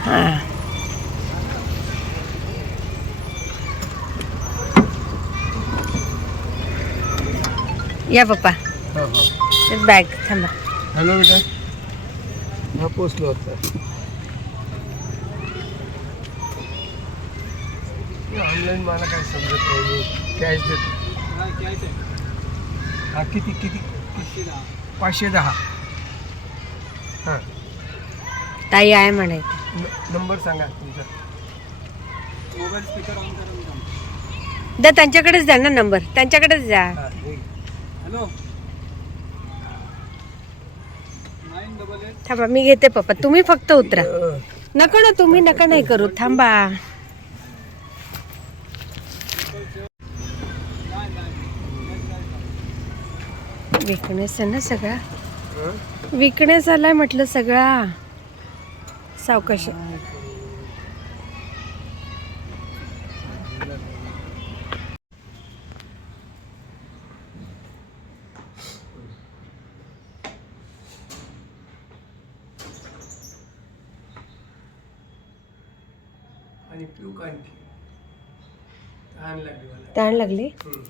हा. या पप्पा. हो हो. बॅग थांबा. हॅलो बेटा. हा पोचलो होता ऑनलाईन मला काय समजत नाही. कॅश देतो. हा किती किती किती? पाचशे दहा. हां. ताई आहे म्हणायचं. नंबर सांगा तुमचा. मोबाईल स्पीकर ऑन करून दा त्यांच्याकडेच द्या ना नंबर. त्यांच्याकडेच द्या. हॅलो. Nine double eight. थांबा मी घेते पप्पा. तुम्ही फक्त उतरा. नका ना तुम्ही नका नाही करू. थांबा. विकनेस आहे ना सगळा? विकनेस आलाय म्हटलं सगळा. सावकाश. ताण लागली हम्म.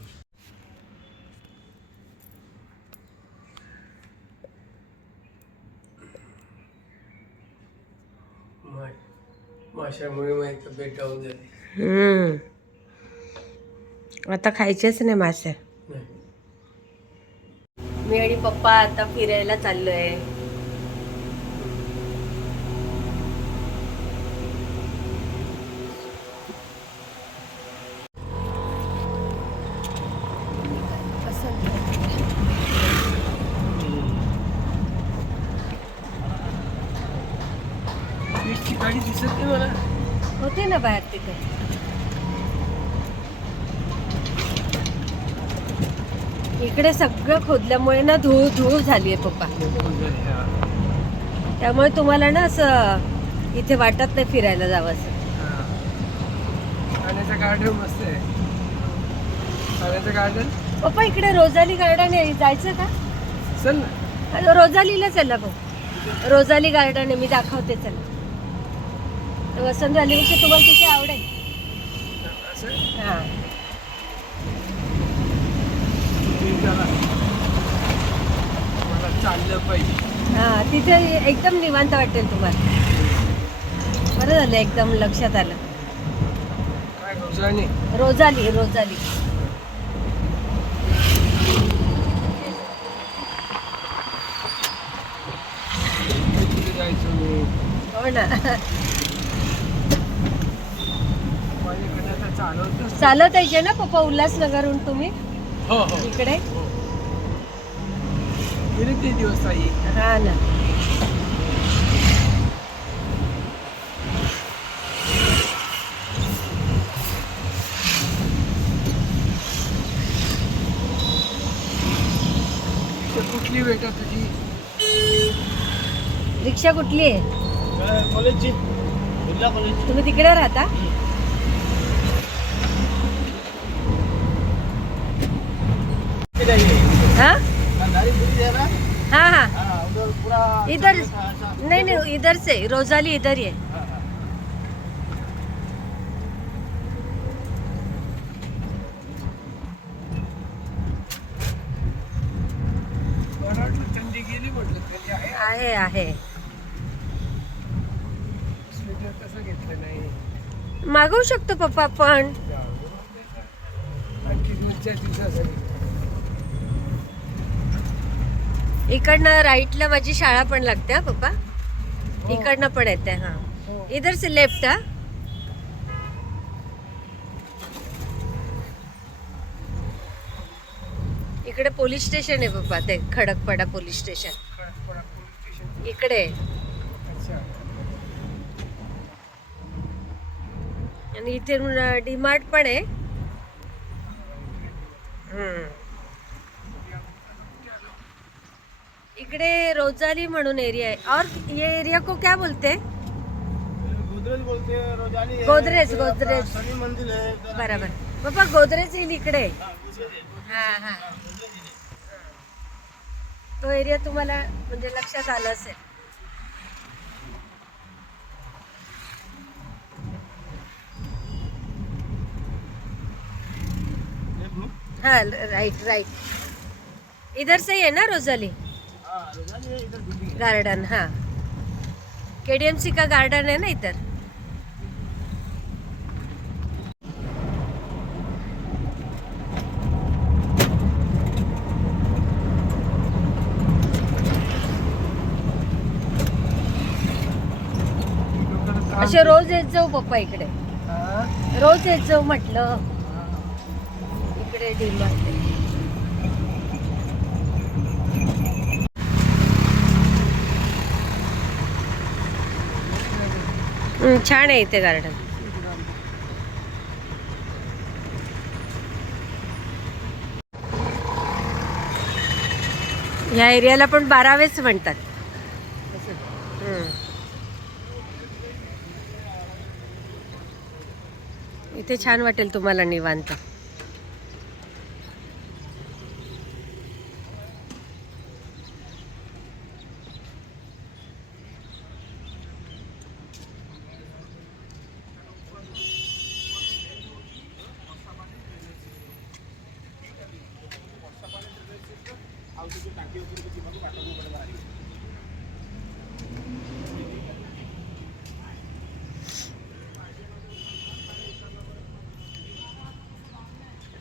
मा- माझी तब्येत डाऊन झाली हम्म. आता खायचेच नाही मासे. नाही. मी आणि पप्पा आता फिरायला चाललोय फिशची गाडी दिसत नाही मला होते ना बाहेर तिथे. इकडे सगळं खोदल्यामुळे ना धूळ धूळ झालीये पप्पा. हा. त्यामुळे तुम्हाला ना असं इथे वाटत नाही फिरायला जावं असं गार्डन आहे. पप्पा इकडे रोजाली गार्डन आहे. जायचं का? चल ना. रोजालीला चला भाऊ. रोजाली गार्डन आहे. मी दाखवते चला. वसंत झाल्यापेक्षा तुम्हाला तिथे आवड आहे हा. चाललं पाहिजे हां तिथे एकदम निवांत वाटेल तुम्हाला. बरं झालं एकदम लक्षात आलं. काय रोजाने रोजाली रोजाली. हो ना. चालत यायचे ना पप्पा? उल्हासनगरहून तुम्ही? हो हो. इकडे? गेले ते दिवस ताई. हा ना. ते कुठली बेटा तुझी? रिक्षा कुठली आहे? कॉलेजची बिर्ला कॉलेज तुम्ही तिकडे राहता? हा हाँ। हाँ इधर नहीं नहीं इधर से रोजाली इधर ही है। मला वाटलं थंडी गेली म्हटलं थंडी आहे आहे। आहे स्वेटर कसं घेतलं नाही मागवू शकतो पप्पा आपण इकडनं राईटला माझी शाळा पण लागते हा पप्पा. इकडनं पण येते हा. हो. इधर से लेफ्ट हा. इकडे पोलीस स्टेशन आहे पप्पा ते Khadakpada police station Khadakpada police station इकडे आणि इथे डीमार्ट पण आहे. इकडे रोजाली म्हणून एरिया आहे. और ये एरिया को क्या बोलते गोदरेज बोलते रोजाली गोदरेज, गोदरेज। मंदिर है फिर बरोबर. बाबा गोदरेज हिल इकडे हां हां तो एरिया तुम्हाला म्हणजे लक्षात आलं असेल. हां राईट राईट इधर से ही ना रोजाली? गार्डन हाँ. केडीएमसी का गार्डन है ना इधर असे रोज येत जाऊ पप्पा इकडे? रोज येत जाऊ म्हटलं. इकडे डिमार्ट छान आहे इथे गार्डन ह्या एरियाला पण बारावेच म्हणतात. इथे छान वाटेल तुम्हाला निवांत.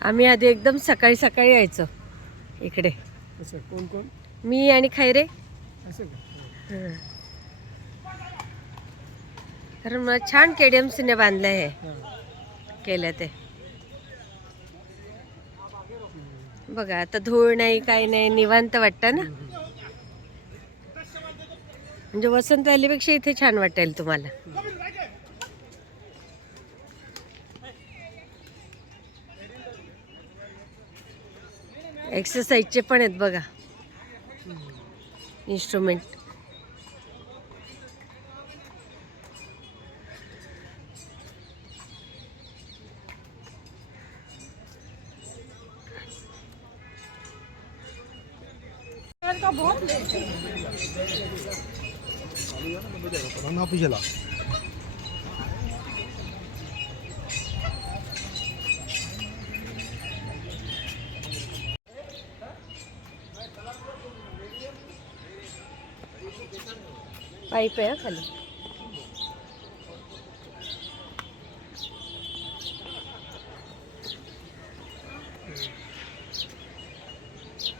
आम्ही आधी एकदम सकाळी सकाळी यायचो इकडे. असं कोण कोण? मी आणि खैरे. असं का. कारण मला छान केडीएमसीने बांधलं हे. हा. केलं ते. बघा आता धूळ नाही काही नाही निवांत वाटतं ना? म्हणजे वसंत आलीपेक्षा इथे छान वाटेल तुम्हाला. एक्सरसाइजचे पण आहेत बघा. इन्स्ट्रुमेंट पाईप आहे हा खाली?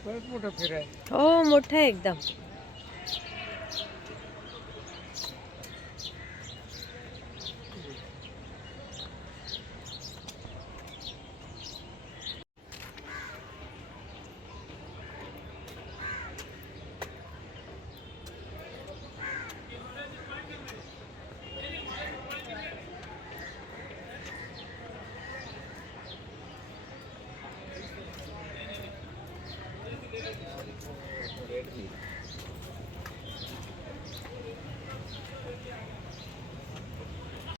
परत मोठं फिराय हो। मोठं आहे एकदम।